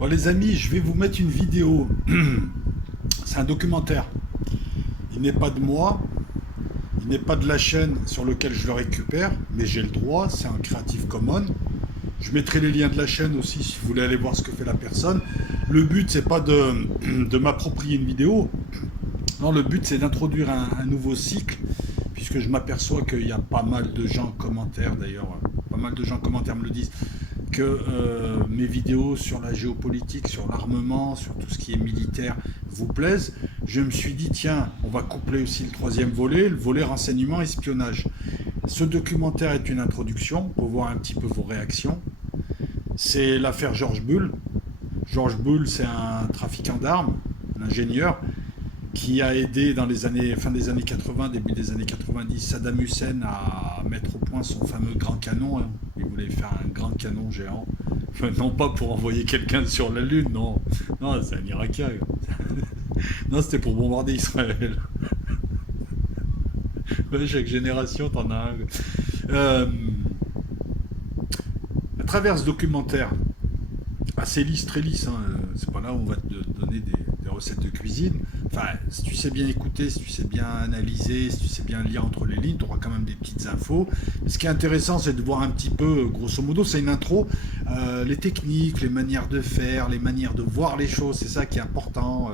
Bon les amis, je vais vous mettre une vidéo. C'est un documentaire. Il n'est pas de moi, il n'est pas de la chaîne sur laquelle je le récupère, mais j'ai le droit, c'est un Creative Commons. Je mettrai les liens de la chaîne aussi si vous voulez aller voir ce que fait la personne. Le but, c'est pas de m'approprier une vidéo. Non, le but, c'est d'introduire un nouveau cycle, puisque je m'aperçois qu'il y a pas mal de gens en commentaire, d'ailleurs, pas mal de gens en commentaire me le disent, que mes vidéos sur la géopolitique, sur l'armement, sur tout ce qui est militaire vous plaisent. Je me suis dit, tiens, on va coupler aussi le troisième volet, le volet renseignement et espionnage. Ce documentaire est une introduction pour voir un petit peu vos réactions. C'est l'affaire George Bull. George Bull, c'est un trafiquant d'armes, un ingénieur, qui a aidé dans les années, fin des années 80, début des années 90, Saddam Hussein à mettre au point son fameux grand canon. Il voulait faire un grand canon géant. Enfin, non pas pour envoyer quelqu'un sur la Lune, non. Non, c'est un Irakien. Non, c'était pour bombarder Israël. Ouais, chaque génération, t'en as un. À travers ce documentaire, assez lisse, très lisse, hein, c'est pas là où on va te donner des recettes de cuisine. Enfin, si tu sais bien écouter, si tu sais bien analyser, si tu sais bien lire entre les lignes, tu auras quand même des petites infos. Mais ce qui est intéressant, c'est de voir un petit peu, grosso modo, c'est une intro, les techniques, les manières de faire, les manières de voir les choses, c'est ça qui est important.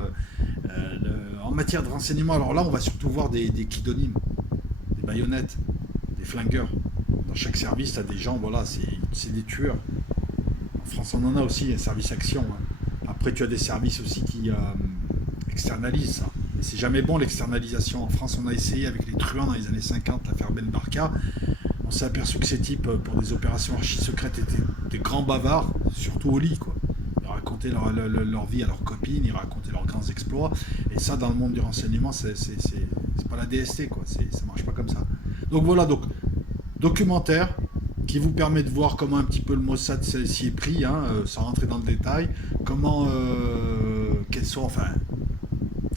En matière de renseignement, alors là, on va surtout voir des kidonymes, des baïonnettes, des flingueurs. Dans chaque service, tu as des gens, voilà, c'est des tueurs. En France, on en a aussi, un service action. Hein. Après, tu as des services aussi qui externalisent ça. Et c'est jamais bon l'externalisation. En France, on a essayé avec les truands dans les années 50, l'affaire Ben Barka. On s'est aperçu que ces types, pour des opérations archi-secrètes, étaient des grands bavards, surtout au lit, quoi. Ils racontaient leur vie à leurs copines, ils racontaient leurs grands exploits. Et ça, dans le monde du renseignement, c'est pas la DST, quoi. Ça marche pas comme ça. Donc voilà, donc documentaire qui vous permet de voir comment un petit peu le Mossad s'y est pris, hein, sans rentrer dans le détail, comment, quelles sont, enfin,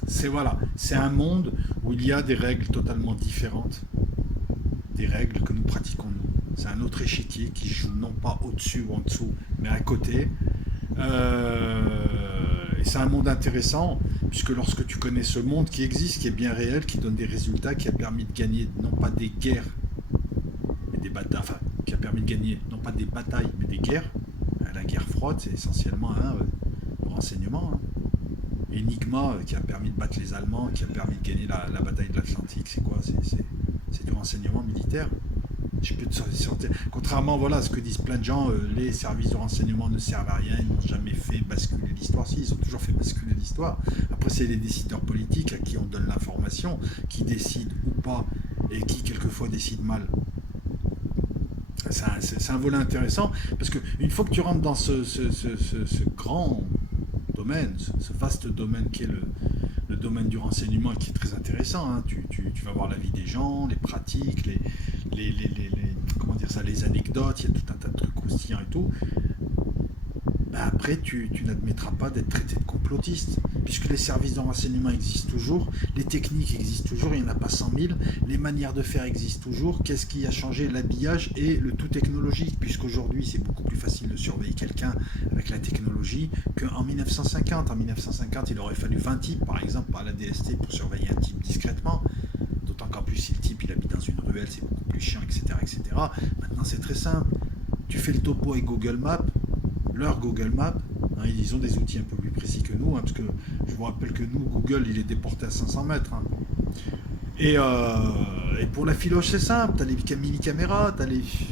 c'est un monde où il y a des règles totalement différentes des règles que nous pratiquons nous. C'est un autre échiquier qui joue non pas au-dessus ou en dessous, mais à côté. Et c'est un monde intéressant, puisque lorsque tu connais ce monde qui existe, qui est bien réel, qui donne des résultats, qui a permis de gagner non pas des guerres, mais des batailles, enfin, qui a permis de gagner non pas des batailles, mais des guerres. La guerre froide, c'est essentiellement le renseignement. Hein. Enigma, qui a permis de battre les Allemands, qui a permis de gagner la bataille de l'Atlantique, c'est quoi? C'est du renseignement militaire. Je peux te sortir. Contrairement voilà, à ce que disent plein de gens, les services de renseignement ne servent à rien, ils n'ont jamais fait basculer l'histoire. Si, ils ont toujours fait basculer l'histoire. Après, c'est les décideurs politiques à qui on donne l'information, qui décident ou pas, et qui quelquefois décident mal. C'est un volet intéressant, parce qu'une fois que tu rentres dans ce grand domaine, ce vaste domaine qui est le domaine du renseignement, qui est très intéressant, hein. Tu vas voir la vie des gens, les pratiques, comment dire ça, les anecdotes, il y a tout un tas de trucs croustillants et tout. Ben après, tu n'admettras pas d'être traité de complotiste, puisque les services de renseignement existent toujours, les techniques existent toujours, il n'y en a pas 100 000, les manières de faire existent toujours. Qu'est-ce qui a changé? L'habillage et le tout technologique, puisqu'aujourd'hui c'est beaucoup plus facile de surveiller quelqu'un avec la technologie qu'en 1950. En 1950, il aurait fallu 20 types, par exemple, par la DST pour surveiller un type discrètement. D'autant qu'en plus, si le type il habite dans une ruelle, c'est beaucoup plus chiant, etc., etc. Maintenant, c'est très simple. Tu fais le topo avec Google Maps, leur Google Maps, hein, ils ont des outils un peu plus précis que nous, hein, parce que je vous rappelle que nous, Google, il est déporté à 500 mètres. Hein. Et pour la filoche, c'est simple, tu as les mini-caméras,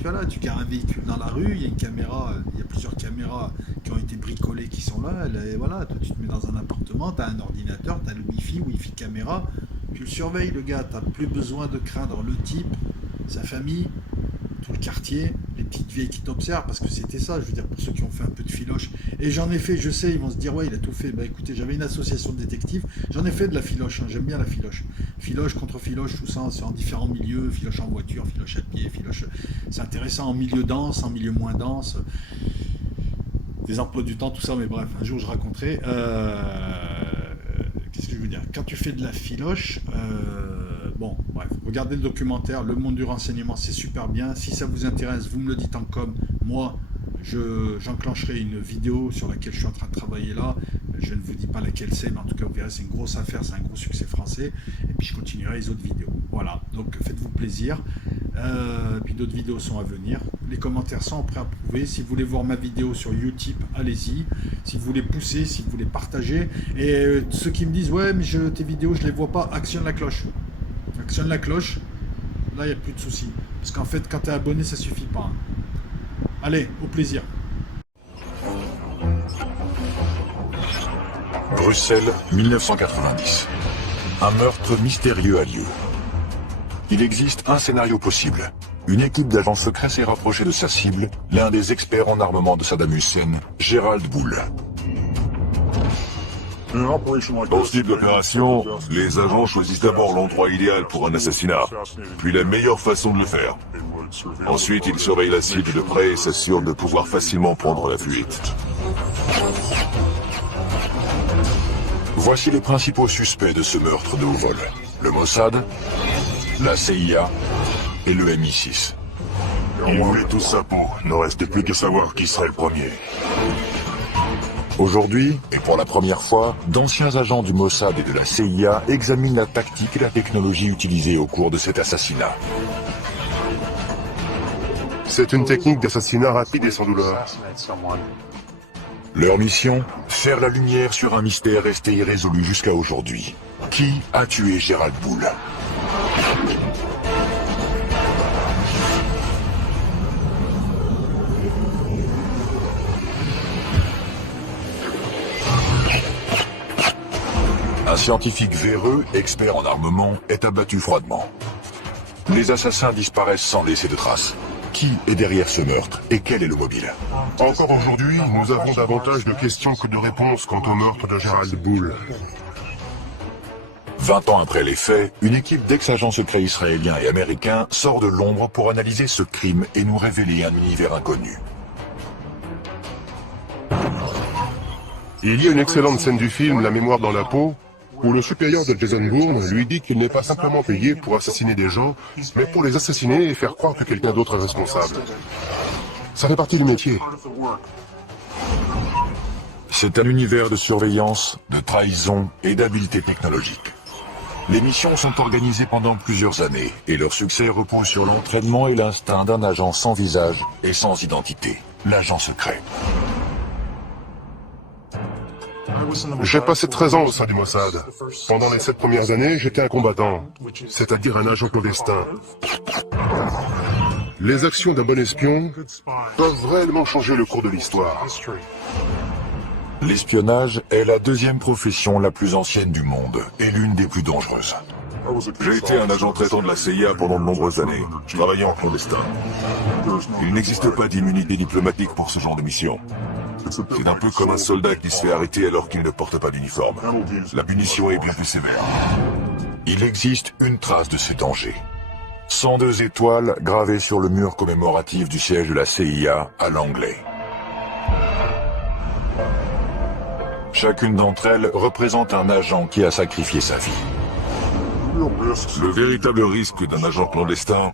voilà, tu gares un véhicule dans la rue, il y a une caméra, il y a plusieurs caméras qui ont été bricolées qui sont là, et voilà, toi tu te mets dans un appartement, tu as un ordinateur, tu as le Wi-Fi caméra, tu le surveilles le gars, tu n'as plus besoin de craindre le type, sa famille, tout le quartier, les petites vieilles qui t'observent, parce que c'était ça, je veux dire, pour ceux qui ont fait un peu de filoche. Et j'en ai fait, je sais, ils vont se dire, ouais, il a tout fait. Bah écoutez, j'avais une association de détectives, j'en ai fait de la filoche, hein, j'aime bien la filoche. Filoche contre filoche, tout ça, c'est en différents milieux, filoche en voiture, filoche à pied, filoche. C'est intéressant en milieu dense, en milieu moins dense, des emplois du temps, tout ça, mais bref, un jour je raconterai. Qu'est-ce que je veux dire? Quand tu fais de la filoche, bon, bref, regardez le documentaire, Le Monde du Renseignement, c'est super bien. Si ça vous intéresse, vous me le dites en com. Moi, j'enclencherai une vidéo sur laquelle je suis en train de travailler là. Je ne vous dis pas laquelle c'est, mais en tout cas, vous verrez, c'est une grosse affaire, c'est un gros succès français. Et puis, je continuerai les autres vidéos. Voilà, donc faites-vous plaisir. Puis d'autres vidéos sont à venir. Les commentaires sont prêts à prouver. Si vous voulez voir ma vidéo sur Utip, allez-y. Si vous voulez pousser, si vous voulez partager. Et ceux qui me disent, ouais, mais tes vidéos, je ne les vois pas, actionne la cloche. Actionne la cloche. Là, il n'y a plus de soucis. Parce qu'en fait, quand tu es abonné, ça ne suffit pas. Hein. Allez, au plaisir. Bruxelles, 1990. Un meurtre mystérieux a lieu. Il existe un scénario possible. Une équipe d'agents secrets s'est rapprochée de sa cible, l'un des experts en armement de Saddam Hussein, Gerald Bull. Dans ce type d'opération, les agents choisissent d'abord l'endroit idéal pour un assassinat, puis la meilleure façon de le faire. Ensuite, ils surveillent la cible de près et s'assurent de pouvoir facilement prendre la fuite. Voici les principaux suspects de ce meurtre de haut vol. Le Mossad, la CIA et le MI6. Ils voulaient tous sa peau, ne restait plus qu'à savoir qui serait le premier. Aujourd'hui, et pour la première fois, d'anciens agents du Mossad et de la CIA examinent la tactique et la technologie utilisée au cours de cet assassinat. C'est une technique d'assassinat rapide et sans douleur. Leur mission, faire la lumière sur un mystère resté irrésolu jusqu'à aujourd'hui. Qui a tué Gerald Bull? Un scientifique véreux, expert en armement, est abattu froidement. Les assassins disparaissent sans laisser de traces. Qui est derrière ce meurtre et quel est le mobile? Encore aujourd'hui, nous avons davantage de questions que de réponses quant au meurtre de Gerald Bull. 20 ans après les faits, une équipe d'ex-agents secrets israéliens et américains sort de l'ombre pour analyser ce crime et nous révéler un univers inconnu. Il y a une excellente scène du film La mémoire dans la peau, où le supérieur de Jason Bourne lui dit qu'il n'est pas simplement payé pour assassiner des gens, mais pour les assassiner et faire croire que quelqu'un d'autre est responsable. Ça fait partie du métier. C'est un univers de surveillance, de trahison et d'habileté technologique. Les missions sont organisées pendant plusieurs années et leur succès repose sur l'entraînement et l'instinct d'un agent sans visage et sans identité, l'agent secret. J'ai passé 13 ans au sein du Mossad. Pendant les 7 premières années, j'étais un combattant, c'est-à-dire un agent clandestin. Les actions d'un bon espion peuvent réellement changer le cours de l'histoire. L'espionnage est la deuxième profession la plus ancienne du monde et l'une des plus dangereuses. J'ai été un agent traitant de la CIA pendant de nombreuses années. Je travaillais en clandestin. Il n'existe pas d'immunité diplomatique pour ce genre de mission. C'est un peu comme un soldat qui se fait arrêter alors qu'il ne porte pas d'uniforme. La punition est bien plus sévère. Il existe une trace de ces dangers. 102 étoiles gravées sur le mur commémoratif du siège de la CIA à Langley. Chacune d'entre elles représente un agent qui a sacrifié sa vie. Le véritable risque d'un agent clandestin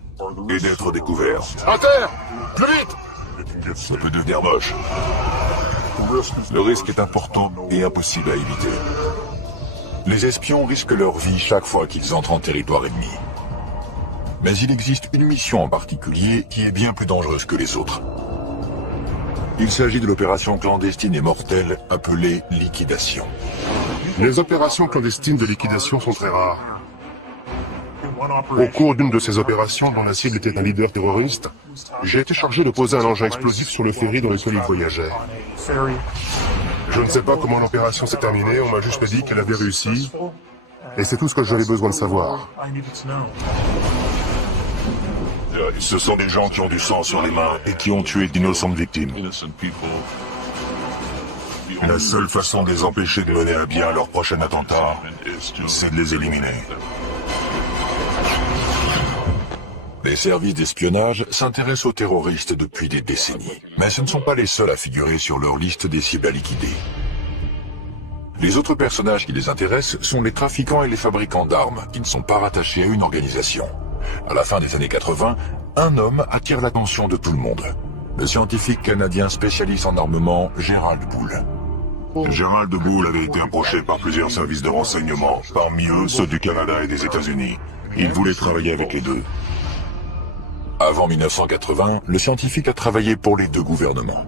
est d'être découvert. À terre! Plus vite! Ça peut devenir moche. Le risque est important et impossible à éviter. Les espions risquent leur vie chaque fois qu'ils entrent en territoire ennemi. Mais il existe une mission en particulier qui est bien plus dangereuse que les autres. Il s'agit de l'opération clandestine et mortelle appelée liquidation. Les opérations clandestines de liquidation sont très rares. Au cours d'une de ces opérations, dont la cible était un leader terroriste, j'ai été chargé de poser un engin explosif sur le ferry dans lequel il voyageait. Je ne sais pas comment l'opération s'est terminée, on m'a juste dit qu'elle avait réussi, et c'est tout ce que j'avais besoin de savoir. Ce sont des gens qui ont du sang sur les mains et qui ont tué d'innocentes victimes. La seule façon de les empêcher de mener à bien leur prochain attentat, c'est de les éliminer. Les services d'espionnage s'intéressent aux terroristes depuis des décennies. Mais ce ne sont pas les seuls à figurer sur leur liste des cibles à liquider. Les autres personnages qui les intéressent sont les trafiquants et les fabricants d'armes, qui ne sont pas rattachés à une organisation. À la fin des années 80, un homme attire l'attention de tout le monde. le scientifique canadien spécialiste en armement Gerald Bull. Gerald Bull avait été approché par plusieurs services de renseignement, parmi eux ceux du Canada et des États-Unis. Il voulait travailler avec les deux. Avant 1980, le scientifique a travaillé pour les deux gouvernements.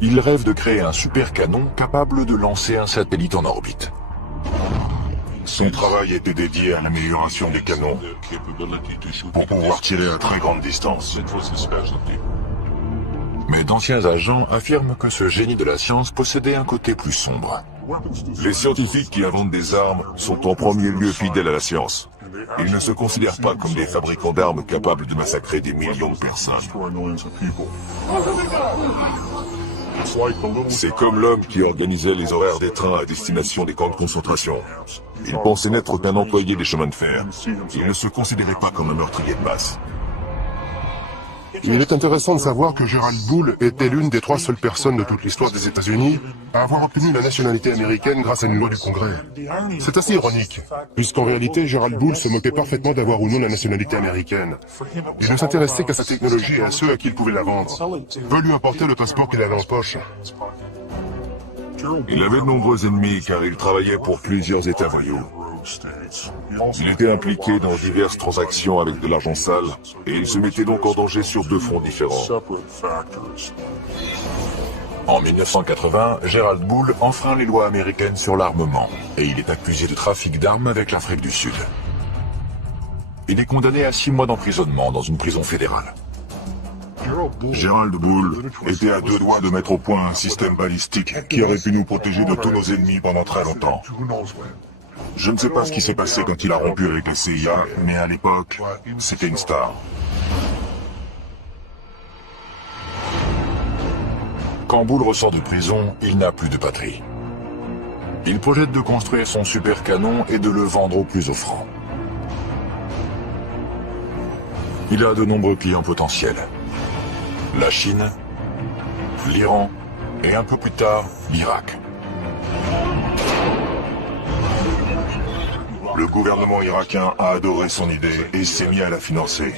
Il rêve de créer un super canon capable de lancer un satellite en orbite. Son travail était dédié à l'amélioration des canons pour pouvoir tirer à très grande distance. Mais d'anciens agents affirment que ce génie de la science possédait un côté plus sombre. Les scientifiques qui inventent des armes sont en premier lieu fidèles à la science. Ils ne se considèrent pas comme des fabricants d'armes capables de massacrer des millions de personnes. C'est comme l'homme qui organisait les horaires des trains à destination des camps de concentration. Il pensait n'être qu'un employé des chemins de fer. Il ne se considérait pas comme un meurtrier de masse. Il est intéressant de savoir que Gerald Bull était l'une des 3 seules personnes de toute l'histoire des États-Unis à avoir obtenu la nationalité américaine grâce à une loi du Congrès. C'est assez ironique, puisqu'en réalité, Gerald Bull se moquait parfaitement d'avoir ou non la nationalité américaine. Il ne s'intéressait qu'à sa technologie et à ceux à qui il pouvait la vendre. Peu lui importait le passeport qu'il avait en poche. Il avait de nombreux ennemis car il travaillait pour plusieurs États voyous. Il était impliqué dans diverses transactions avec de l'argent sale et il se mettait donc en danger sur 2 fronts différents. En 1980, Gerald Bull enfreint les lois américaines sur l'armement et il est accusé de trafic d'armes avec l'Afrique du Sud. Il est condamné à 6 mois d'emprisonnement dans une prison fédérale. Gerald Bull était à 2 doigts de mettre au point un système balistique qui aurait pu nous protéger de tous nos ennemis pendant très longtemps. Je ne sais pas ce qui s'est passé quand il a rompu avec la CIA, mais à l'époque, c'était une star. Quand Bull ressort de prison, il n'a plus de patrie. Il projette de construire son super canon et de le vendre au plus offrant. Il a de nombreux clients potentiels. La Chine, l'Iran et un peu plus tard, l'Irak. Le gouvernement irakien a adoré son idée et s'est mis à la financer.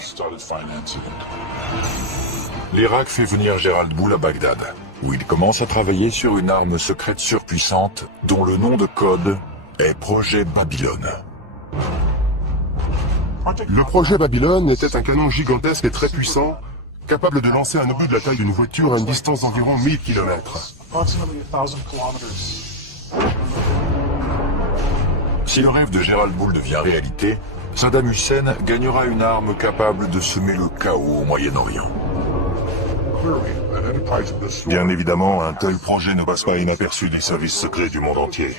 L'Irak fait venir Gerald Bull à Bagdad, où il commence à travailler sur une arme secrète surpuissante dont le nom de code est Projet Babylone. Le projet Babylone était un canon gigantesque et très puissant, capable de lancer un obus de la taille d'une voiture à une distance d'environ 1000 km. Si le rêve de Gerald Bull devient réalité, Saddam Hussein gagnera une arme capable de semer le chaos au Moyen-Orient. Bien évidemment, un tel projet ne passe pas inaperçu des services secrets du monde entier.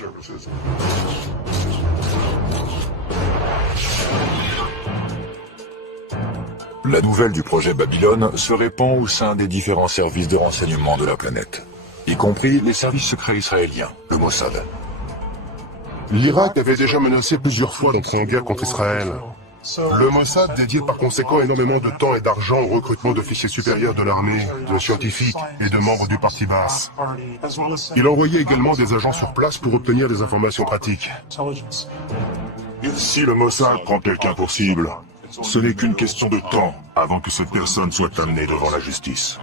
La nouvelle du projet Babylone se répand au sein des différents services de renseignement de la planète, y compris les services secrets israéliens, le Mossad. L'Irak avait déjà menacé plusieurs fois d'entrer en guerre contre Israël. Le Mossad dédiait par conséquent énormément de temps et d'argent au recrutement d'officiers supérieurs de l'armée, de scientifiques et de membres du parti basse. Il envoyait également des agents sur place pour obtenir des informations pratiques. Si le Mossad prend quelqu'un pour cible, ce n'est qu'une question de temps avant que cette personne soit amenée devant la justice.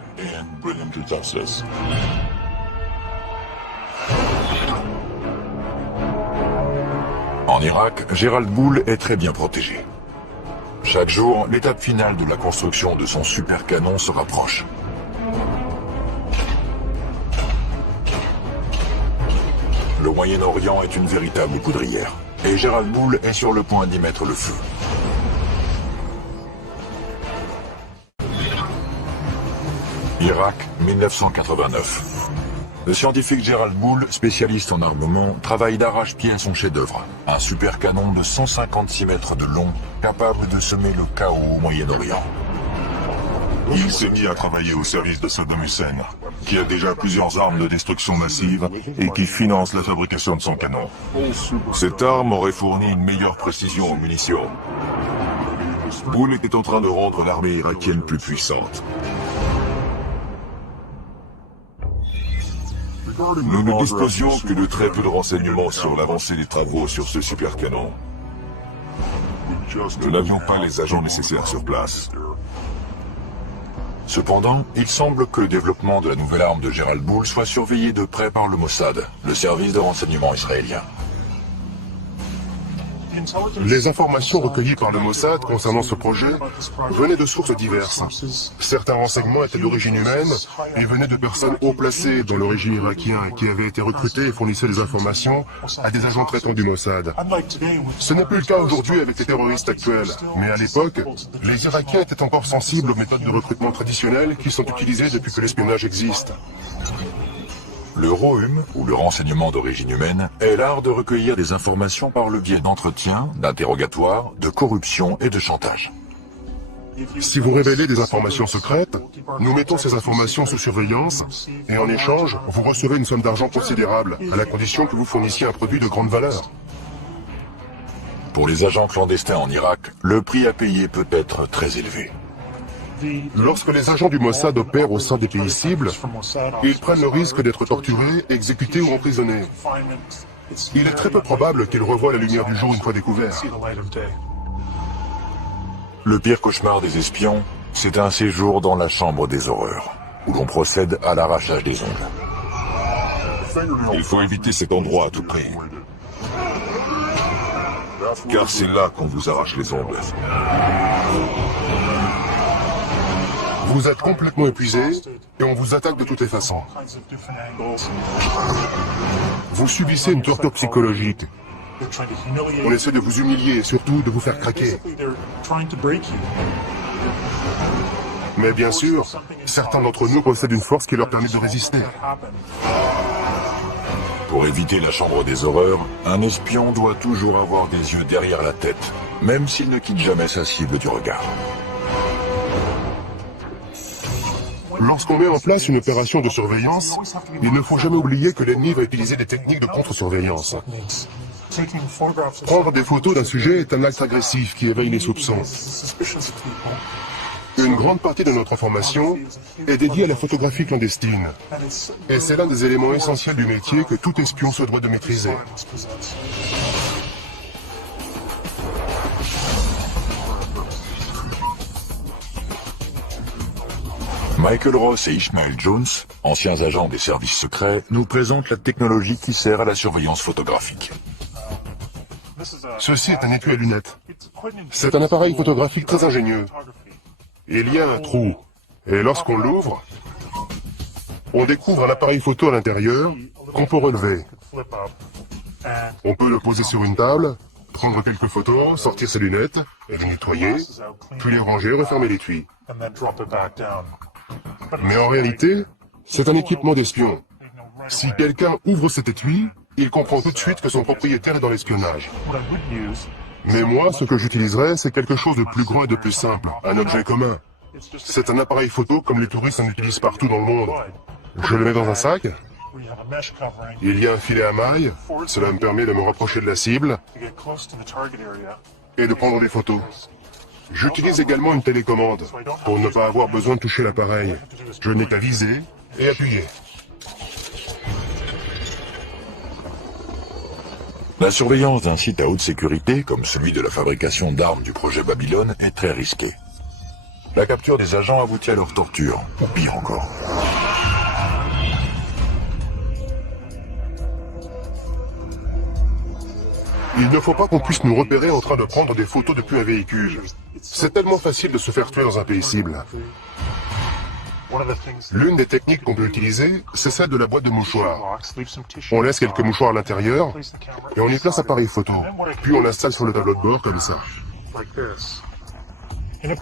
En Irak, Gerald Bull est très bien protégé. Chaque jour, l'étape finale de la construction de son super canon se rapproche. Le Moyen-Orient est une véritable poudrière, et Gerald Bull est sur le point d'y mettre le feu. Irak, 1989. Le scientifique Gerald Bull, spécialiste en armement, travaille d'arrache-pied à son chef-d'œuvre, un super canon de 156 mètres de long, capable de semer le chaos au Moyen-Orient. Il s'est mis à travailler au service de Saddam Hussein, qui a déjà plusieurs armes de destruction massive et qui finance la fabrication de son canon. Cette arme aurait fourni une meilleure précision aux munitions. Bull était en train de rendre l'armée irakienne plus puissante. Nous ne disposions que de très peu de renseignements sur l'avancée des travaux sur ce super canon. Nous n'avions pas les agents nécessaires sur place. Cependant, il semble que le développement de la nouvelle arme de Gerald Bull soit surveillé de près par le Mossad, le service de renseignement israélien. Les informations recueillies par le Mossad concernant ce projet venaient de sources diverses. Certains renseignements étaient d'origine humaine et venaient de personnes haut placées dans le régime irakien qui avaient été recrutées et fournissaient des informations à des agents traitants du Mossad. Ce n'est plus le cas aujourd'hui avec les terroristes actuels, mais à l'époque, les Irakiens étaient encore sensibles aux méthodes de recrutement traditionnelles qui sont utilisées depuis que l'espionnage existe. Le ROHUM, ou le renseignement d'origine humaine, est l'art de recueillir des informations par le biais d'entretiens, d'interrogatoires, de corruption et de chantage. Si vous révélez des informations secrètes, nous mettons ces informations sous surveillance et en échange, vous recevez une somme d'argent considérable, à la condition que vous fournissiez un produit de grande valeur. Pour les agents clandestins en Irak, le prix à payer peut être très élevé. Lorsque les agents du Mossad opèrent au sein des pays cibles, ils prennent le risque d'être torturés, exécutés ou emprisonnés. Il est très peu probable qu'ils revoient la lumière du jour une fois découverts. Le pire cauchemar des espions, c'est un séjour dans la chambre des horreurs, où l'on procède à l'arrachage des ongles. Il faut éviter cet endroit à tout prix. Car c'est là qu'on vous arrache les ongles. Vous êtes complètement épuisé et on vous attaque de toutes les façons. Vous subissez une torture psychologique. On essaie de vous humilier et surtout de vous faire craquer. Mais bien sûr, certains d'entre nous possèdent une force qui leur permet de résister. Pour éviter la chambre des horreurs, un espion doit toujours avoir des yeux derrière la tête, même s'il ne quitte jamais sa cible du regard. Lorsqu'on met en place une opération de surveillance, il ne faut jamais oublier que l'ennemi va utiliser des techniques de contre-surveillance. Prendre des photos d'un sujet est un acte agressif qui éveille les soupçons. Une grande partie de notre information est dédiée à la photographie clandestine. Et c'est l'un des éléments essentiels du métier que tout espion se doit de maîtriser. Michael Ross et Ishmael Jones, anciens agents des services secrets, nous présentent la technologie qui sert à la surveillance photographique. Ceci est un étui à lunettes. C'est un appareil photographique très ingénieux. Il y a un trou, et lorsqu'on l'ouvre, on découvre un appareil photo à l'intérieur qu'on peut relever. On peut le poser sur une table, prendre quelques photos, sortir ses lunettes, et les nettoyer, puis les ranger et refermer l'étui. Mais en réalité, c'est un équipement d'espion. Si quelqu'un ouvre cet étui, il comprend tout de suite que son propriétaire est dans l'espionnage. Mais moi, ce que j'utiliserais, c'est quelque chose de plus grand et de plus simple, un objet commun. C'est un appareil photo comme les touristes en utilisent partout dans le monde. Je le mets dans un sac. Il y a un filet à mailles, cela me permet de me rapprocher de la cible et de prendre des photos. J'utilise également une télécommande pour ne pas avoir besoin de toucher l'appareil. Je n'ai qu'à viser et appuyer. La surveillance d'un site à haute sécurité, comme celui de la fabrication d'armes du projet Babylone, est très risquée. La capture des agents aboutit à leur torture, ou pire encore. Il ne faut pas qu'on puisse nous repérer en train de prendre des photos depuis un véhicule. C'est tellement facile de se faire tuer dans un pays cible. L'une des techniques qu'on peut utiliser, c'est celle de la boîte de mouchoirs. On laisse quelques mouchoirs à l'intérieur et on y place l'appareil photo. Puis on l'installe sur le tableau de bord comme ça.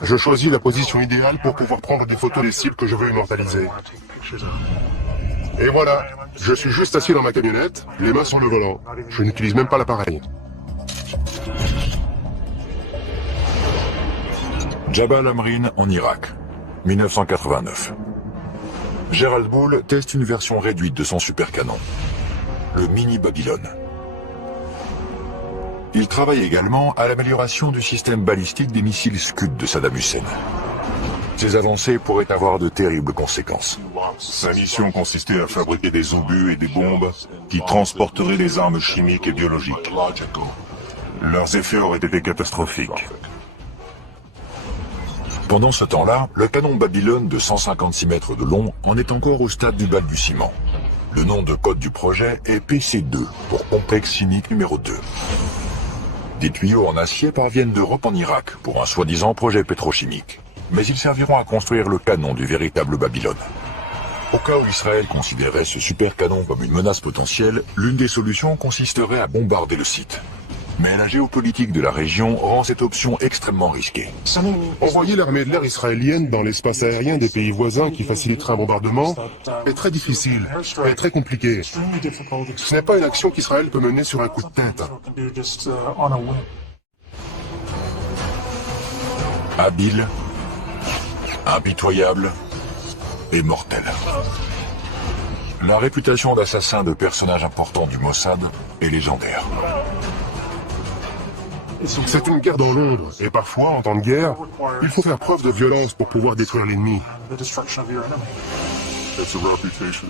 Je choisis la position idéale pour pouvoir prendre des photos des cibles que je veux immortaliser. Et voilà, je suis juste assis dans ma camionnette, les mains sur le volant. Je n'utilise même pas l'appareil. Jabal Amrin en Irak, 1989. Gerald Bull teste une version réduite de son supercanon, le Mini Babylone. Il travaille également à l'amélioration du système balistique des missiles Scud de Saddam Hussein. Ces avancées pourraient avoir de terribles conséquences. Sa mission consistait à fabriquer des obus et des bombes qui transporteraient des armes chimiques et biologiques. Leurs effets auraient été catastrophiques. Pendant ce temps-là, le canon Babylone de 156 mètres de long en est encore au stade du balbutiement. Le nom de code du projet est PC2, pour complexe chimique numéro 2. Des tuyaux en acier parviennent d'Europe en Irak pour un soi-disant projet pétrochimique. Mais ils serviront à construire le canon du véritable Babylone. Au cas où Israël considérait ce super canon comme une menace potentielle, l'une des solutions consisterait à bombarder le site. Mais la géopolitique de la région rend cette option extrêmement risquée. Envoyer l'armée de l'air israélienne dans l'espace aérien des pays voisins qui faciliterait un bombardement est très difficile et très compliqué. Ce n'est pas une action qu'Israël peut mener sur un coup de tête. Habile, impitoyable et mortel. La réputation d'assassin de personnages importants du Mossad est légendaire. C'est une guerre dans l'ombre, et parfois, en temps de guerre, il faut faire preuve de violence pour pouvoir détruire l'ennemi.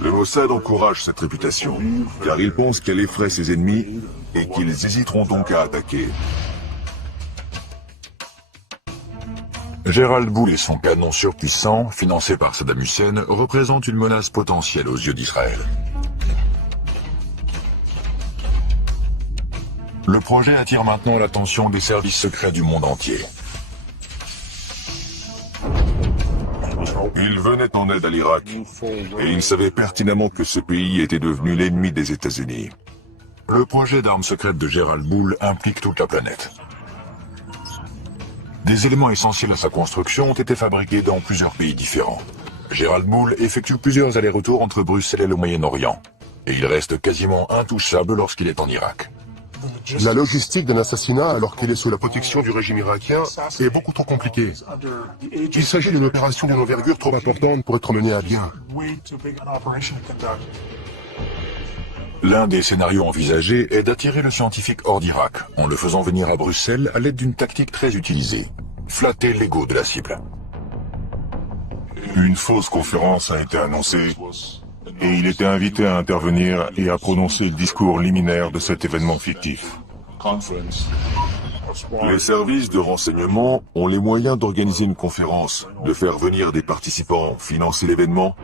Le Mossad encourage cette réputation, car il pense qu'elle effraie ses ennemis et qu'ils hésiteront donc à attaquer. Gérald Boule et son canon surpuissant, financé par Saddam Hussein, représentent une menace potentielle aux yeux d'Israël. Le projet attire maintenant l'attention des services secrets du monde entier. Il venait en aide à l'Irak, et il savait pertinemment que ce pays était devenu l'ennemi des États-Unis. Le projet d'armes secrètes de Gérald Boule implique toute la planète. Des éléments essentiels à sa construction ont été fabriqués dans plusieurs pays différents. Gérald Boule effectue plusieurs allers-retours entre Bruxelles et le Moyen-Orient, et il reste quasiment intouchable lorsqu'il est en Irak. La logistique d'un assassinat alors qu'il est sous la protection du régime irakien est beaucoup trop compliquée. Il s'agit d'une opération d'une envergure trop importante pour être menée à bien. L'un des scénarios envisagés est d'attirer le scientifique hors d'Irak, en le faisant venir à Bruxelles à l'aide d'une tactique très utilisée. Flatter l'ego de la cible. Une fausse conférence a été annoncée, et il était invité à intervenir et à prononcer le discours liminaire de cet événement fictif. Les services de renseignement ont les moyens d'organiser une conférence, de faire venir des participants, financer l'événement,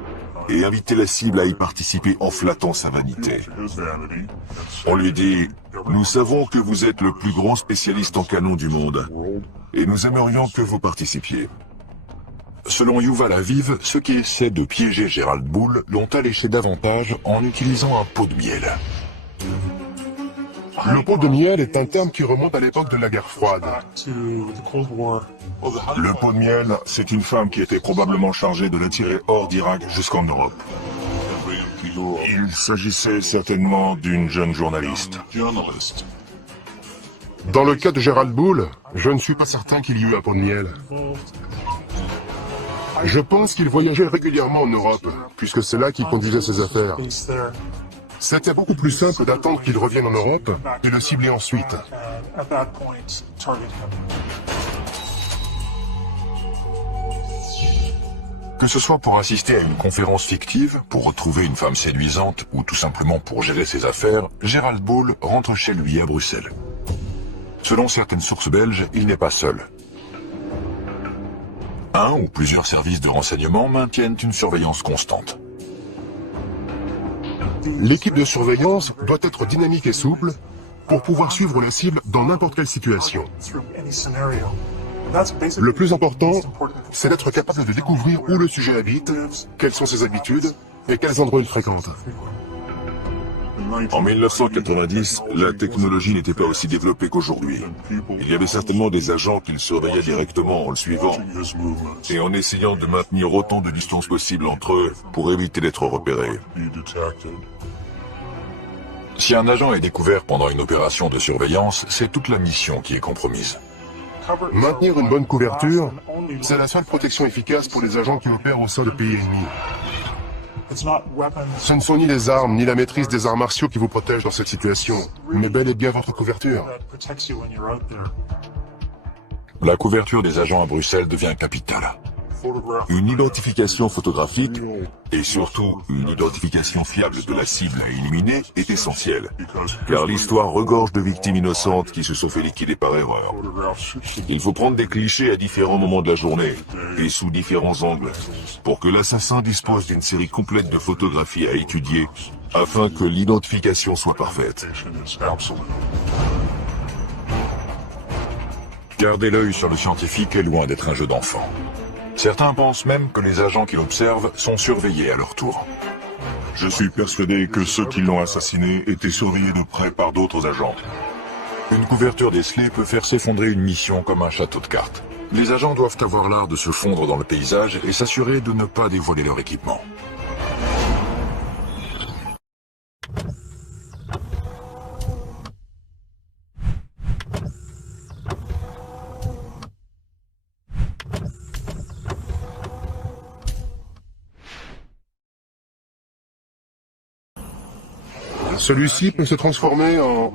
et inviter la cible à y participer en flattant sa vanité. On lui dit « Nous savons que vous êtes le plus grand spécialiste en canon du monde, et nous aimerions que vous participiez. » Selon Yuval Aviv, ceux qui essaient de piéger Gérald Boule l'ont alléché davantage en utilisant un pot de miel. Le pot de miel est un terme qui remonte à l'époque de la guerre froide. Le pot de miel, c'est une femme qui était probablement chargée de l'attirer hors d'Irak jusqu'en Europe. Il s'agissait certainement d'une jeune journaliste. Dans le cas de Gérald Boule, je ne suis pas certain qu'il y eut un pot de miel. Je pense qu'il voyageait régulièrement en Europe, puisque c'est là qu'il conduisait ses affaires. C'était beaucoup plus simple d'attendre qu'il revienne en Europe et le cibler ensuite. Que ce soit pour assister à une conférence fictive, pour retrouver une femme séduisante ou tout simplement pour gérer ses affaires, Gérald Boule rentre chez lui à Bruxelles. Selon certaines sources belges, il n'est pas seul. Un ou plusieurs services de renseignement maintiennent une surveillance constante. L'équipe de surveillance doit être dynamique et souple pour pouvoir suivre la cible dans n'importe quelle situation. Le plus important, c'est d'être capable de découvrir où le sujet habite, quelles sont ses habitudes et quels endroits il fréquente. En 1990, la technologie n'était pas aussi développée qu'aujourd'hui. Il y avait certainement des agents qui le surveillaient directement en le suivant et en essayant de maintenir autant de distance possible entre eux pour éviter d'être repérés. Si un agent est découvert pendant une opération de surveillance, c'est toute la mission qui est compromise. Maintenir une bonne couverture, c'est la seule protection efficace pour les agents qui opèrent au sein de pays ennemis. Ce ne sont ni les armes, ni la maîtrise des arts martiaux qui vous protègent dans cette situation, mais bel et bien votre couverture. La couverture des agents à Bruxelles devient capitale. Une identification photographique, et surtout une identification fiable de la cible à éliminer, est essentielle. Car l'histoire regorge de victimes innocentes qui se sont fait liquider par erreur. Il faut prendre des clichés à différents moments de la journée, et sous différents angles, pour que l'assassin dispose d'une série complète de photographies à étudier, afin que l'identification soit parfaite. Garder l'œil sur le scientifique est loin d'être un jeu d'enfant. Certains pensent même que les agents qui l'observent sont surveillés à leur tour. Je suis persuadé que ceux qui l'ont assassiné étaient surveillés de près par d'autres agents. Une couverture décelée peut faire s'effondrer une mission comme un château de cartes. Les agents doivent avoir l'art de se fondre dans le paysage et s'assurer de ne pas dévoiler leur équipement. Celui-ci peut se transformer en...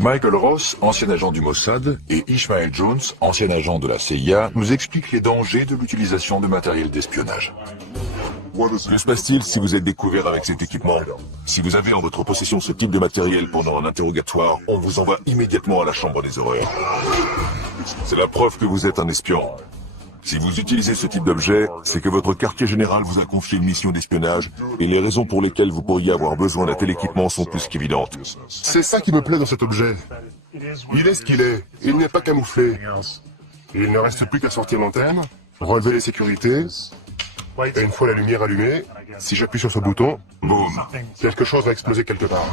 Michael Ross, ancien agent du Mossad, et Ishmael Jones, ancien agent de la CIA, nous expliquent les dangers de l'utilisation de matériel d'espionnage. Que se passe-t-il si vous êtes découvert avec cet équipement? Si vous avez en votre possession ce type de matériel pendant un interrogatoire, on vous envoie immédiatement à la chambre des horreurs. C'est la preuve que vous êtes un espion. Si vous utilisez ce type d'objet, c'est que votre quartier général vous a confié une mission d'espionnage, et les raisons pour lesquelles vous pourriez avoir besoin d'un tel équipement sont plus qu'évidentes. C'est ça qui me plaît dans cet objet. Il est ce qu'il est, il n'est pas camouflé. Il ne reste plus qu'à sortir l'antenne, relever les sécurités, et une fois la lumière allumée, si j'appuie sur ce bouton, Boum. quelque chose va exploser quelque part.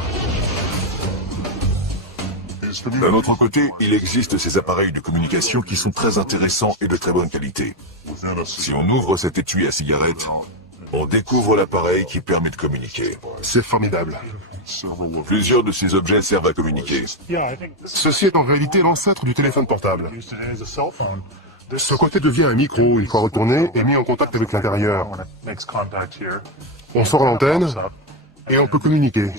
D'un autre côté, il existe ces appareils de communication qui sont très intéressants et de très bonne qualité. Si on ouvre cet étui à cigarette, on découvre l'appareil qui permet de communiquer. C'est formidable. Plusieurs de ces objets servent à communiquer. Ceci est en réalité l'ancêtre du téléphone portable. Ce côté devient un micro, il faut retourner et mis en contact avec l'intérieur. On sort l'antenne et on peut communiquer.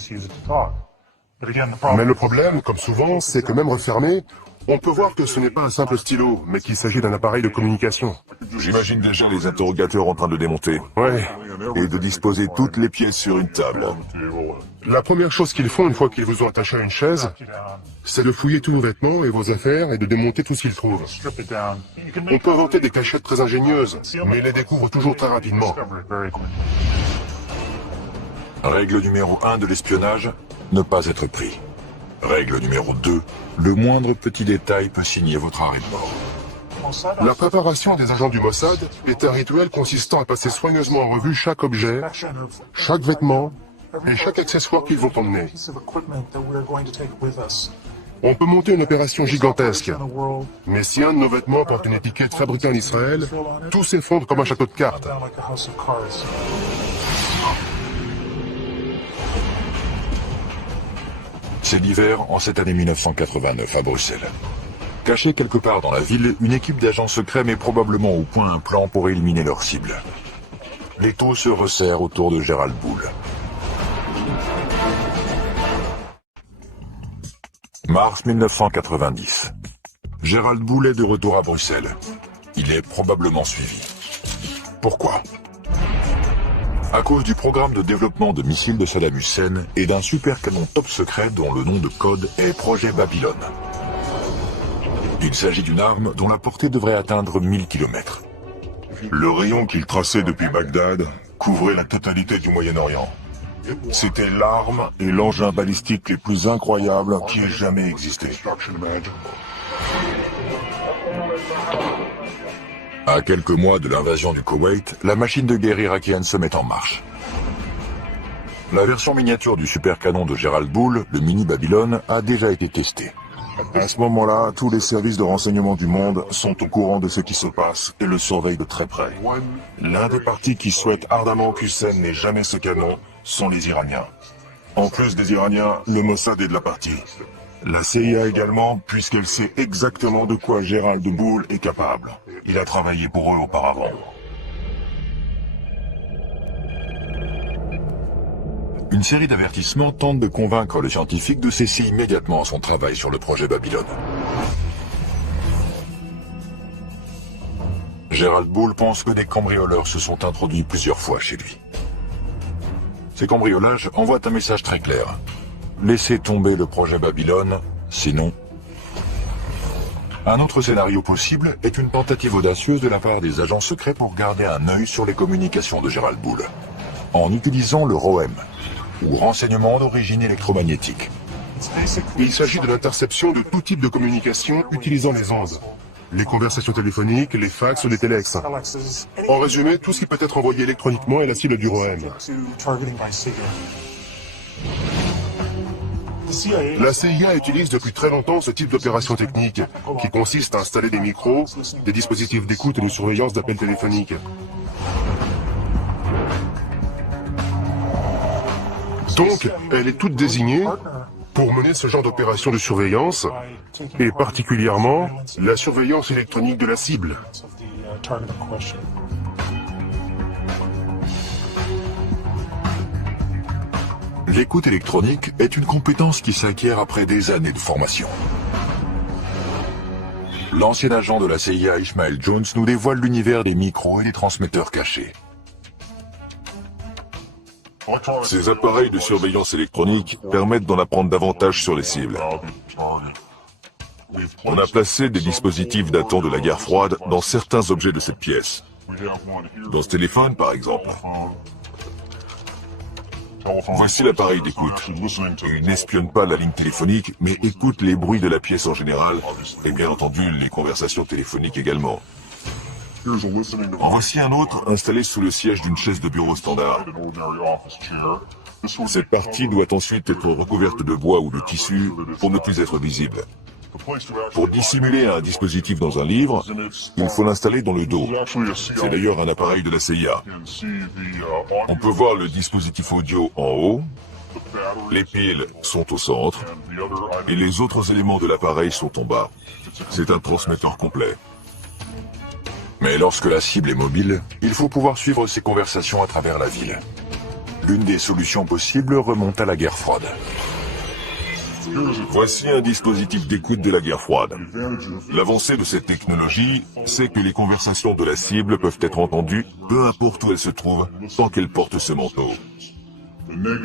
Mais le problème, comme souvent, c'est que même refermé, on peut voir que ce n'est pas un simple stylo, mais qu'il s'agit d'un appareil de communication. J'imagine déjà les interrogateurs en train de démonter. Ouais. Et de disposer toutes les pièces sur une table. La première chose qu'ils font une fois qu'ils vous ont attaché à une chaise, c'est de fouiller tous vos vêtements et vos affaires et de démonter tout ce qu'ils trouvent. On peut inventer des cachettes très ingénieuses, mais ils les découvrent toujours très rapidement. Règle numéro 1 de l'espionnage, ne pas être pris. Règle numéro 2, le moindre petit détail peut signer votre arrêt de mort. La préparation des agents du Mossad est un rituel consistant à passer soigneusement en revue chaque objet, chaque vêtement et chaque accessoire qu'ils vont emmener. On peut monter une opération gigantesque, mais si un de nos vêtements porte une étiquette fabriquée en Israël, tout s'effondre comme un château de cartes. C'est l'hiver en cette année 1989 à Bruxelles. Cachée quelque part dans la ville, une équipe d'agents secrets met probablement au point un plan pour éliminer leur cible. L'étau se resserre autour de Gérald Bull. Mars 1990. Gérald Bull est de retour à Bruxelles. Il est probablement suivi. Pourquoi ? À cause du programme de développement de missiles de Saddam Hussein et d'un super canon top secret dont le nom de code est Projet Babylone. Il s'agit d'une arme dont la portée devrait atteindre 1000 km. Le rayon qu'il traçait depuis Bagdad couvrait la totalité du Moyen-Orient. C'était l'arme et l'engin balistique les plus incroyables qui aient jamais existé. À quelques mois de l'invasion du Koweït, la machine de guerre irakienne se met en marche. La version miniature du super canon de Gérald Bull, le mini Babylone, a déjà été testée. À ce moment-là, tous les services de renseignement du monde sont au courant de ce qui se passe et le surveillent de très près. L'un des partis qui souhaite ardemment qu'Hussein n'ait jamais ce canon sont les Iraniens. En plus des Iraniens, le Mossad est de la partie. La CIA également, puisqu'elle sait exactement de quoi Gérald Bull est capable. Il a travaillé pour eux auparavant. Une série d'avertissements tente de convaincre le scientifique de cesser immédiatement son travail sur le projet Babylone. Gerald Bull pense que des cambrioleurs se sont introduits plusieurs fois chez lui. Ces cambriolages envoient un message très clair. Laissez tomber le projet Babylone, sinon... Un autre scénario possible est une tentative audacieuse de la part des agents secrets pour garder un œil sur les communications de Gerald Bull, en utilisant le ROM, ou renseignement d'origine électromagnétique. Il s'agit de l'interception de tout type de communication utilisant les ondes. Les conversations téléphoniques, les fax ou les téléx. En résumé, tout ce qui peut être envoyé électroniquement est la cible du ROM. La CIA utilise depuis très longtemps ce type d'opération technique, qui consiste à installer des micros, des dispositifs d'écoute et de surveillance d'appels téléphoniques. Donc, elle est toute désignée pour mener ce genre d'opération de surveillance, et particulièrement la surveillance électronique de la cible. L'écoute électronique est une compétence qui s'acquiert après des années de formation. L'ancien agent de la CIA Ishmael Jones nous dévoile l'univers des micros et des transmetteurs cachés. Ces appareils de surveillance électronique permettent d'en apprendre davantage sur les cibles. On a placé des dispositifs datant de la guerre froide dans certains objets de cette pièce. Dans ce téléphone, par exemple. Voici l'appareil d'écoute. Il n'espionne pas la ligne téléphonique, mais écoute les bruits de la pièce en général, et bien entendu les conversations téléphoniques également. En voici un autre installé sous le siège d'une chaise de bureau standard. Cette partie doit ensuite être recouverte de bois ou de tissu pour ne plus être visible. Pour dissimuler un dispositif dans un livre, il faut l'installer dans le dos. C'est d'ailleurs un appareil de la CIA. On peut voir le dispositif audio en haut, les piles sont au centre, et les autres éléments de l'appareil sont en bas. C'est un transmetteur complet. Mais lorsque la cible est mobile, il faut pouvoir suivre ses conversations à travers la ville. L'une des solutions possibles remonte à la guerre froide. Voici un dispositif d'écoute de la guerre froide. L'avancée de cette technologie, c'est que les conversations de la cible peuvent être entendues, peu importe où elles se trouvent, tant qu'elle porte ce manteau.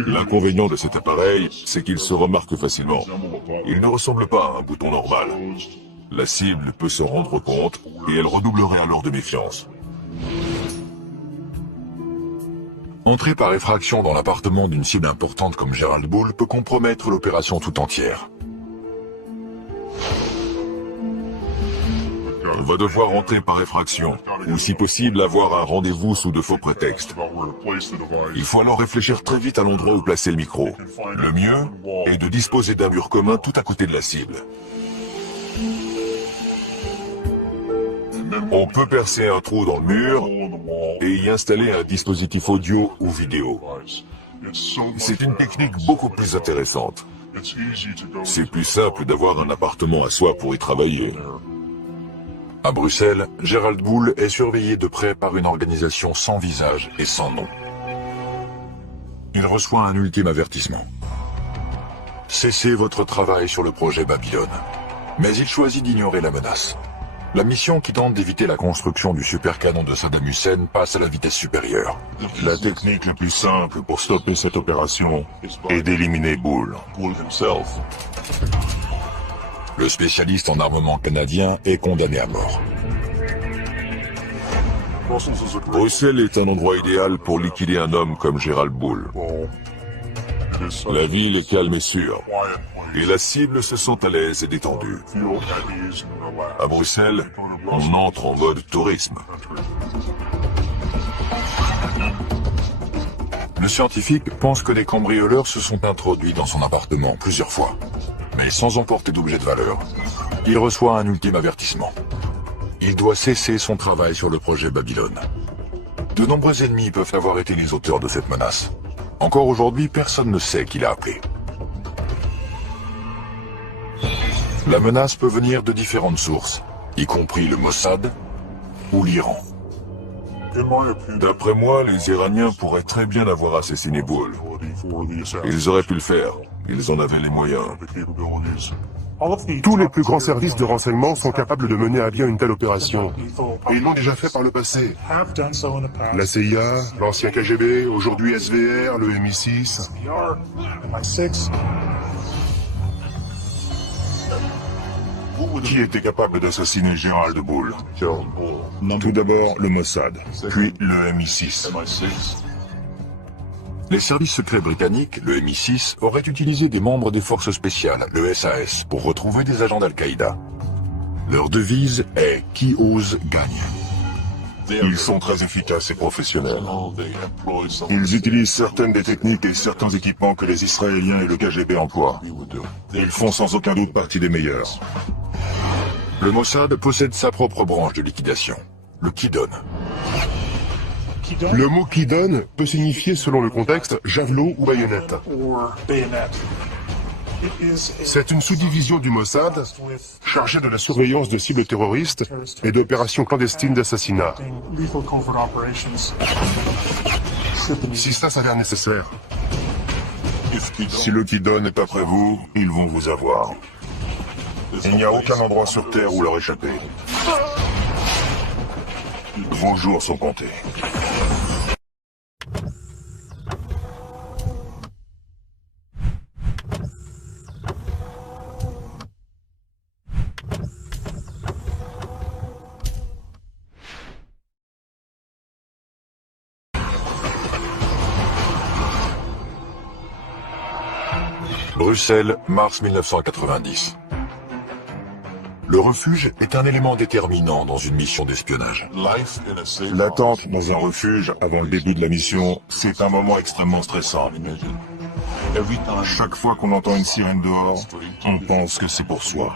L'inconvénient de cet appareil, c'est qu'il se remarque facilement. Il ne ressemble pas à un bouton normal. La cible peut se rendre compte, et elle redoublerait alors de méfiance. Entrer par effraction dans l'appartement d'une cible importante comme Gerald Bull peut compromettre l'opération tout entière. On va devoir entrer par effraction, ou si possible avoir un rendez-vous sous de faux prétextes. Il faut alors réfléchir très vite à l'endroit où placer le micro. Le mieux est de disposer d'un mur commun tout à côté de la cible. On peut percer un trou dans le mur et y installer un dispositif audio ou vidéo. C'est une technique beaucoup plus intéressante. C'est plus simple d'avoir un appartement à soi pour y travailler. À Bruxelles, Gerald Bull est surveillé de près par une organisation sans visage et sans nom. Il reçoit un ultime avertissement. Cessez votre travail sur le projet Babylone. Mais il choisit d'ignorer la menace. La mission qui tente d'éviter la construction du supercanon de Saddam Hussein passe à la vitesse supérieure. La technique la plus simple pour stopper cette opération est d'éliminer Bull himself. Le spécialiste en armement canadien est condamné à mort. Bruxelles est un endroit idéal pour liquider un homme comme Gerald Bull. La ville est calme et sûre, et la cible se sent à l'aise et détendue. À Bruxelles, on entre en mode tourisme. Le scientifique pense que des cambrioleurs se sont introduits dans son appartement plusieurs fois, mais sans emporter d'objets de valeur. Il reçoit un ultime avertissement. Il doit cesser son travail sur le projet Babylone. De nombreux ennemis peuvent avoir été les auteurs de cette menace. Encore aujourd'hui, personne ne sait qui l'a appelé. La menace peut venir de différentes sources, y compris le Mossad ou l'Iran. D'après moi, les Iraniens pourraient très bien avoir assassiné Bull. Ils auraient pu le faire. Ils en avaient les moyens. Tous les plus grands services de renseignement sont capables de mener à bien une telle opération. Et ils l'ont déjà fait par le passé. La CIA, l'ancien KGB, aujourd'hui SVR, le MI6. Qui était capable d'assassiner Gérald de Gaulle? Tout d'abord le Mossad, puis le MI6. Les services secrets britanniques, le MI6, auraient utilisé des membres des forces spéciales, le SAS, pour retrouver des agents d'Al-Qaïda. Leur devise est « Qui ose gagne ». Ils sont très efficaces et professionnels. Ils utilisent certaines des techniques et certains équipements que les Israéliens et le KGB emploient. Ils font sans aucun doute partie des meilleurs. Le Mossad possède sa propre branche de liquidation, le Kidon. Le mot Kidon peut signifier, selon le contexte, javelot ou baïonnette. C'est une sous-division du Mossad chargée de la surveillance de cibles terroristes et d'opérations clandestines d'assassinat. Si ça s'avère nécessaire. Si le Kidon n'est pas près vous, ils vont vous avoir. Il n'y a aucun endroit sur Terre où leur échapper. Vos jours sont comptés. Bruxelles, mars 1990. Le refuge est un élément déterminant dans une mission d'espionnage. L'attente dans un refuge avant le début de la mission, c'est un moment extrêmement stressant. Chaque fois qu'on entend une sirène dehors, on pense que c'est pour soi.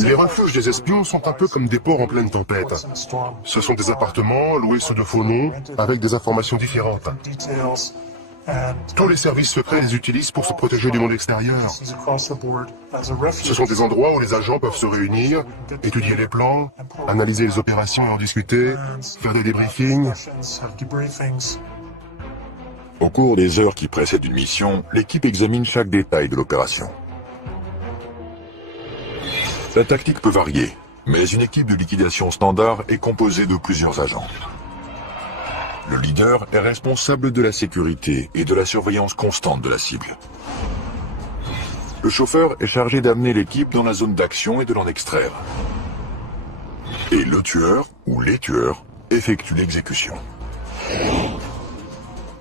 Les refuges des espions sont un peu comme des ports en pleine tempête. Ce sont des appartements loués sous de faux noms, avec des informations différentes. Tous les services secrets les utilisent pour se protéger du monde extérieur. Ce sont des endroits où les agents peuvent se réunir, étudier les plans, analyser les opérations et en discuter, faire des débriefings. Au cours des heures qui précèdent une mission, l'équipe examine chaque détail de l'opération. La tactique peut varier, mais une équipe de liquidation standard est composée de plusieurs agents. Le leader est responsable de la sécurité et de la surveillance constante de la cible. Le chauffeur est chargé d'amener l'équipe dans la zone d'action et de l'en extraire. Et le tueur, ou les tueurs, effectuent l'exécution.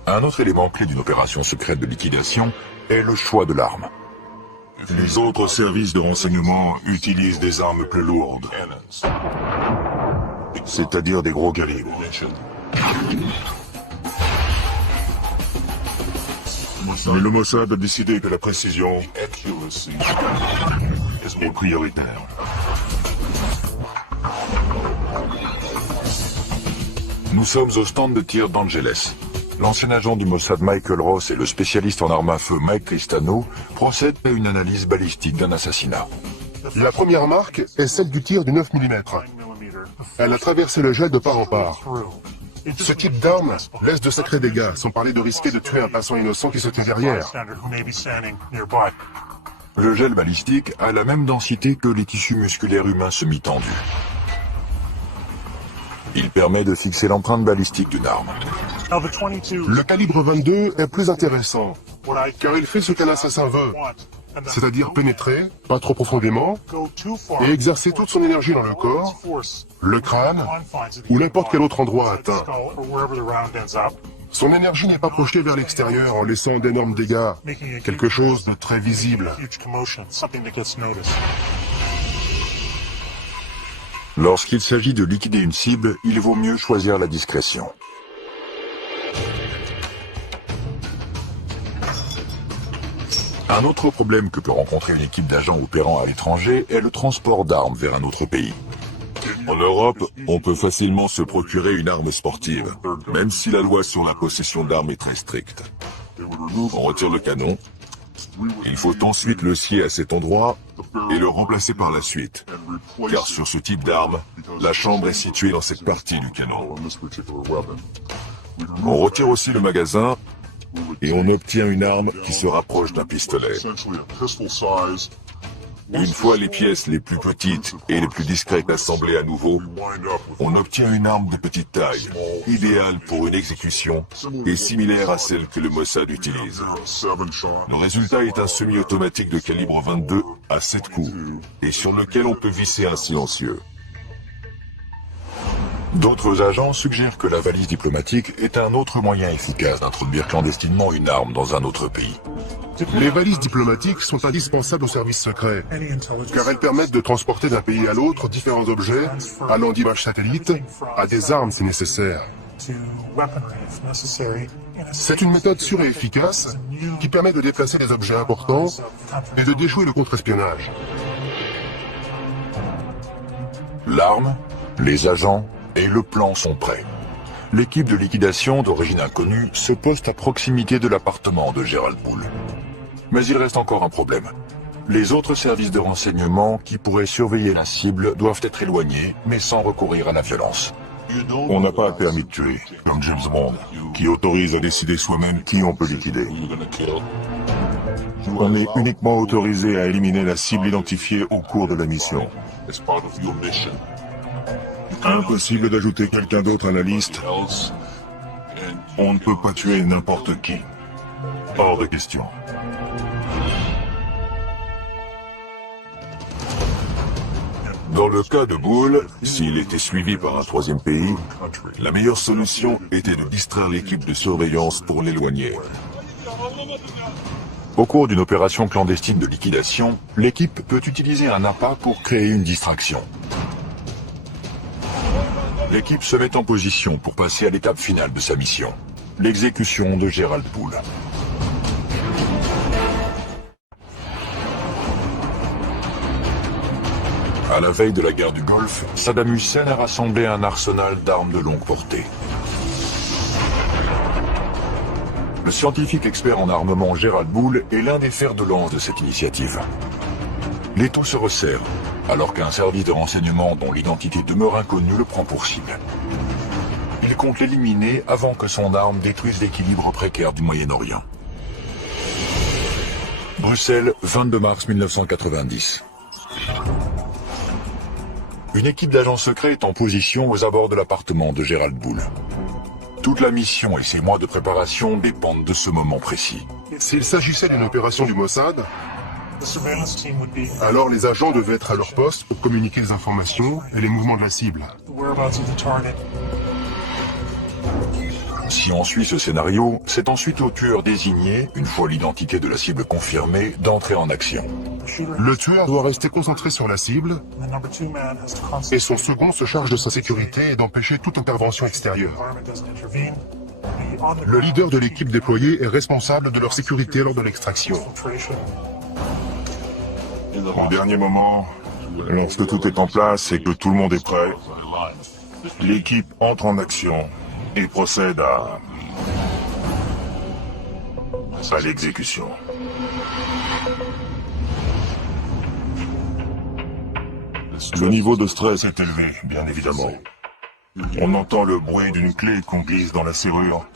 Un autre élément clé d'une opération secrète de liquidation est le choix de l'arme. Les autres services de renseignement utilisent des armes plus lourdes, c'est-à-dire des gros calibres. Mais le Mossad a décidé que la précision est prioritaire. Nous sommes au stand de tir d'Angeles. L'ancien agent du Mossad Michael Ross et le spécialiste en armes à feu Mike Cristano procèdent à une analyse balistique d'un assassinat. La première marque est celle du tir du 9 mm. Elle a traversé le gel de part en part. Ce type d'arme laisse de sacrés dégâts, sans parler de risquer de tuer un passant innocent qui se tient derrière. Le gel balistique a la même densité que les tissus musculaires humains semi-tendus. Il permet de fixer l'empreinte balistique d'une arme. Le calibre 22 est plus intéressant, car il fait ce qu'un assassin veut, c'est-à-dire pénétrer, pas trop profondément, et exercer toute son énergie dans le corps, le crâne, ou n'importe quel autre endroit atteint. Son énergie n'est pas projetée vers l'extérieur en laissant d'énormes dégâts, quelque chose de très visible. Lorsqu'il s'agit de liquider une cible, il vaut mieux choisir la discrétion. Un autre problème que peut rencontrer une équipe d'agents opérant à l'étranger est le transport d'armes vers un autre pays. En Europe, on peut facilement se procurer une arme sportive, même si la loi sur la possession d'armes est très stricte. On retire le canon, il faut ensuite le scier à cet endroit et le remplacer par la suite, car sur ce type d'arme, la chambre est située dans cette partie du canon. On retire aussi le magasin et on obtient une arme qui se rapproche d'un pistolet. Une fois les pièces les plus petites et les plus discrètes assemblées à nouveau, on obtient une arme de petite taille, idéale pour une exécution et similaire à celle que le Mossad utilise. Le résultat est un semi-automatique de calibre 22 à 7 coups, et sur lequel on peut visser un silencieux. D'autres agents suggèrent que la valise diplomatique est un autre moyen efficace d'introduire clandestinement une arme dans un autre pays. Les valises diplomatiques sont indispensables aux services secrets, car elles permettent de transporter d'un pays à l'autre différents objets, allant d'images satellites à des armes si nécessaire. C'est une méthode sûre et efficace qui permet de déplacer des objets importants et de déjouer le contre-espionnage. L'arme, les agents et le plan sont prêts. L'équipe de liquidation d'origine inconnue se poste à proximité de l'appartement de Gerald Poole. Mais il reste encore un problème. Les autres services de renseignement qui pourraient surveiller la cible doivent être éloignés, mais sans recourir à la violence. On n'a pas un permis de tuer, comme James Bond, qui autorise à décider soi-même qui on peut liquider. On est uniquement autorisé à éliminer la cible identifiée au cours de la mission. Impossible d'ajouter quelqu'un d'autre à la liste. On ne peut pas tuer n'importe qui. Hors de question. Dans le cas de Bull, s'il était suivi par un troisième pays, la meilleure solution était de distraire l'équipe de surveillance pour l'éloigner. Au cours d'une opération clandestine de liquidation, l'équipe peut utiliser un appât pour créer une distraction. L'équipe se met en position pour passer à l'étape finale de sa mission, l'exécution de Gerald Poole. À la veille de la guerre du Golfe, Saddam Hussein a rassemblé un arsenal d'armes de longue portée. Le scientifique expert en armement Gerald Poole est l'un des fers de lance de cette initiative. L'étau se resserre, alors qu'un service de renseignement dont l'identité demeure inconnue le prend pour cible. Il compte l'éliminer avant que son arme détruise l'équilibre précaire du Moyen-Orient. Bruxelles, 22 mars 1990. Une équipe d'agents secrets est en position aux abords de l'appartement de Gerald Poole. Toute la mission et ses mois de préparation dépendent de ce moment précis. S'il s'agissait d'une opération du Mossad, alors les agents devaient être à leur poste pour communiquer les informations et les mouvements de la cible. Si on suit ce scénario, c'est ensuite au tueur désigné, une fois l'identité de la cible confirmée, d'entrer en action. Le tueur doit rester concentré sur la cible et son second se charge de sa sécurité et d'empêcher toute intervention extérieure. Le leader de l'équipe déployée est responsable de leur sécurité lors de l'extraction. Au dernier moment, lorsque tout est en place et que tout le monde est prêt, l'équipe entre en action et procède à l'exécution. Le niveau de stress est élevé, bien évidemment. On entend le bruit d'une clé qu'on glisse dans la serrure,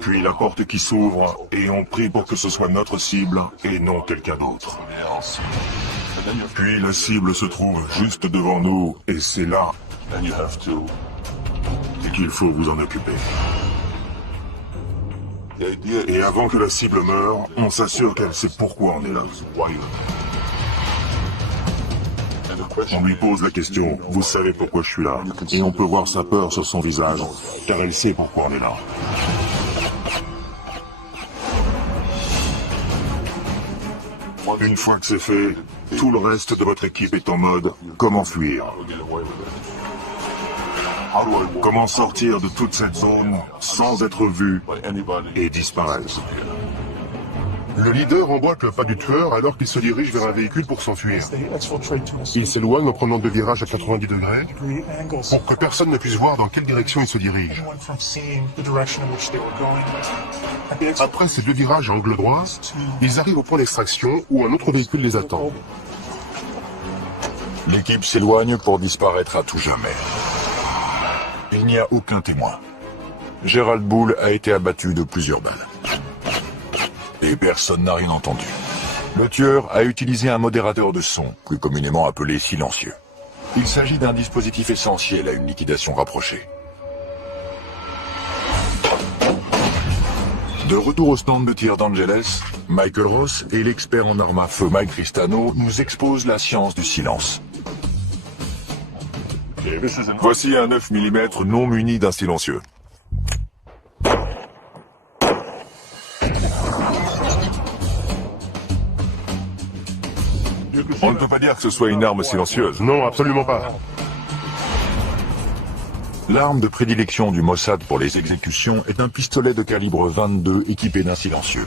puis la porte qui s'ouvre, et on prie pour que ce soit notre cible et non quelqu'un d'autre. Puis la cible se trouve juste devant nous, et c'est là qu'il faut vous en occuper. Et avant que la cible meure, on s'assure qu'elle sait pourquoi on est là. On lui pose la question, vous savez pourquoi je suis là? Et on peut voir sa peur sur son visage, car elle sait pourquoi on est là. Une fois que c'est fait, tout le reste de votre équipe est en mode « Comment fuir ?» Comment sortir de toute cette zone sans être vu et disparaître? Le leader emboîte le pas du tueur alors qu'il se dirige vers un véhicule pour s'enfuir. Il s'éloigne en prenant 2 virages à 90 degrés pour que personne ne puisse voir dans quelle direction il se dirige. Après ces 2 virages à angle droit, ils arrivent au point d'extraction où un autre véhicule les attend. L'équipe s'éloigne pour disparaître à tout jamais. Il n'y a aucun témoin. Gerald Poole a été abattu de plusieurs balles. Et personne n'a rien entendu. Le tueur a utilisé un modérateur de son, plus communément appelé silencieux. Il s'agit d'un dispositif essentiel à une liquidation rapprochée. De retour au stand de tir d'Angeles, Michael Ross et l'expert en armes à feu Mike Cristano nous exposent la science du silence. Voici un 9 mm non muni d'un silencieux. On ne peut pas dire que ce soit une arme silencieuse. Non, absolument pas. L'arme de prédilection du Mossad pour les exécutions est un pistolet de calibre 22 équipé d'un silencieux.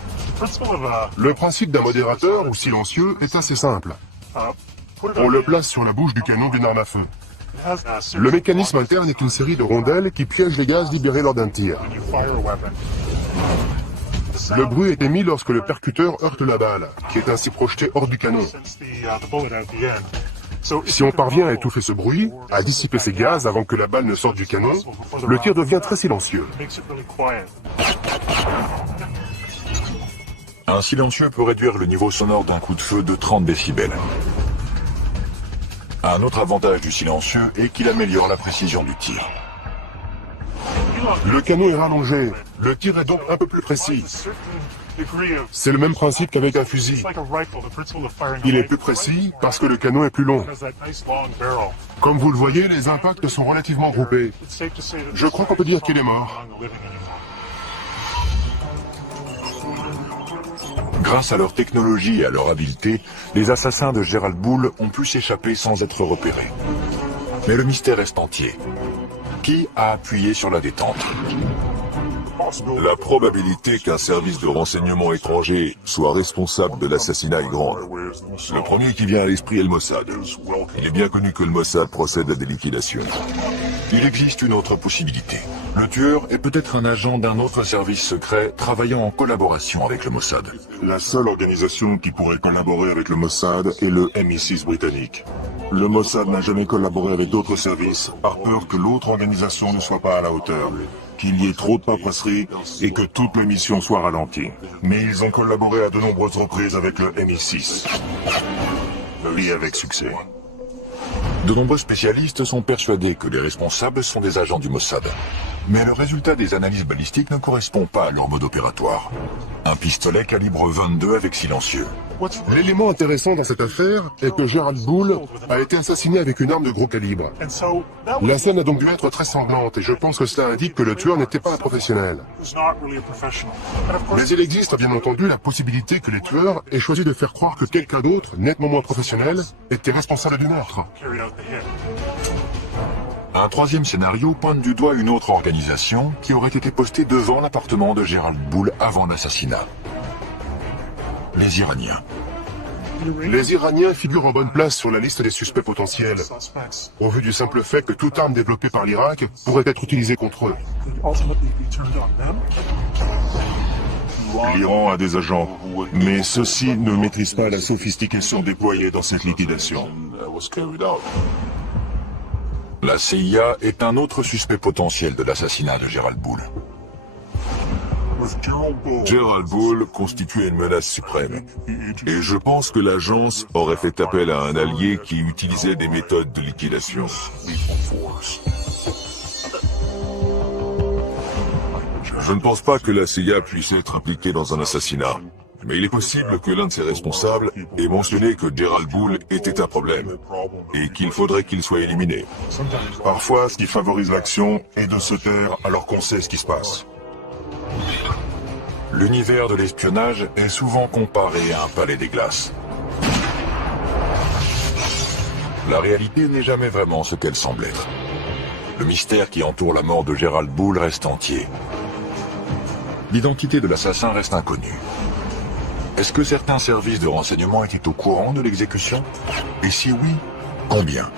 Le principe d'un modérateur ou silencieux est assez simple. On le place sur la bouche du canon d'une arme à feu. Le mécanisme interne est une série de rondelles qui piègent les gaz libérés lors d'un tir. Le bruit est émis lorsque le percuteur heurte la balle, qui est ainsi projetée hors du canon. Si on parvient à étouffer ce bruit, à dissiper ces gaz avant que la balle ne sorte du canon, le tir devient très silencieux. Un silencieux peut réduire le niveau sonore d'un coup de feu de 30 décibels. Un autre avantage du silencieux est qu'il améliore la précision du tir. Le canon est rallongé, le tir est donc un peu plus précis. C'est le même principe qu'avec un fusil. Il est plus précis parce que le canon est plus long. Comme vous le voyez, les impacts sont relativement groupés. Je crois qu'on peut dire qu'il est mort. Grâce à leur technologie et à leur habileté, les assassins de Gerald Bull ont pu s'échapper sans être repérés. Mais le mystère reste entier. Qui a appuyé sur la détente? La probabilité qu'un service de renseignement étranger soit responsable de l'assassinat est grande. Le premier qui vient à l'esprit est le Mossad. Il est bien connu que le Mossad procède à des liquidations. Il existe une autre possibilité. Le tueur est peut-être un agent d'un autre service secret travaillant en collaboration avec le Mossad. La seule organisation qui pourrait collaborer avec le Mossad est le MI6 britannique. Le Mossad n'a jamais collaboré avec d'autres services par peur que l'autre organisation ne soit pas à la hauteur, qu'il y ait trop de paperasserie et que toute la mission soit ralentie. Mais ils ont collaboré à de nombreuses reprises avec le MI6. Et avec succès. De nombreux spécialistes sont persuadés que les responsables sont des agents du Mossad. Mais le résultat des analyses balistiques ne correspond pas à leur mode opératoire. Un pistolet calibre 22 avec silencieux. L'élément intéressant dans cette affaire est que Gerald Bull a été assassiné avec une arme de gros calibre. La scène a donc dû être très sanglante et je pense que cela indique que le tueur n'était pas un professionnel. Mais il existe bien entendu la possibilité que les tueurs aient choisi de faire croire que quelqu'un d'autre, nettement moins professionnel, était responsable du meurtre. Un troisième scénario pointe du doigt une autre organisation qui aurait été postée devant l'appartement de Gerald Bull avant l'assassinat. Les Iraniens. Les Iraniens figurent en bonne place sur la liste des suspects potentiels, au vu du simple fait que toute arme développée par l'Irak pourrait être utilisée contre eux. L'Iran a des agents, mais ceux-ci ne maîtrisent pas la sophistication déployée dans cette liquidation. La CIA est un autre suspect potentiel de l'assassinat de Gerald Bull. Gerald Bull constituait une menace suprême. Et je pense que l'agence aurait fait appel à un allié qui utilisait des méthodes de liquidation. Je ne pense pas que la CIA puisse être impliquée dans un assassinat. Mais il est possible que l'un de ses responsables ait mentionné que Gerald Bull était un problème et qu'il faudrait qu'il soit éliminé. Parfois, ce qui favorise l'action est de se taire alors qu'on sait ce qui se passe. L'univers de l'espionnage est souvent comparé à un palais des glaces. La réalité n'est jamais vraiment ce qu'elle semble être. Le mystère qui entoure la mort de Gerald Bull reste entier. L'identité de l'assassin reste inconnue. Est-ce que certains services de renseignement étaient au courant de l'exécution? Et si oui, combien?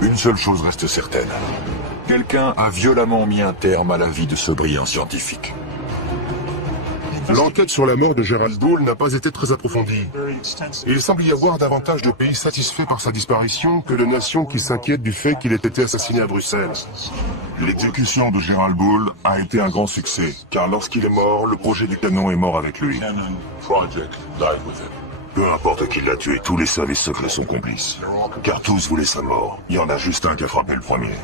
Une seule chose reste certaine. Quelqu'un a violemment mis un terme à la vie de ce brillant scientifique. L'enquête sur la mort de Gerald Bull n'a pas été très approfondie. Il semble y avoir davantage de pays satisfaits par sa disparition que de nations qui s'inquiètent du fait qu'il ait été assassiné à Bruxelles. L'exécution de Gerald Bull a été un grand succès, car lorsqu'il est mort, le projet du canon est mort avec lui. Peu importe qui l'a tué, tous les services secrets sont complices. Car tous voulaient sa mort. Il y en a juste un qui a frappé le premier.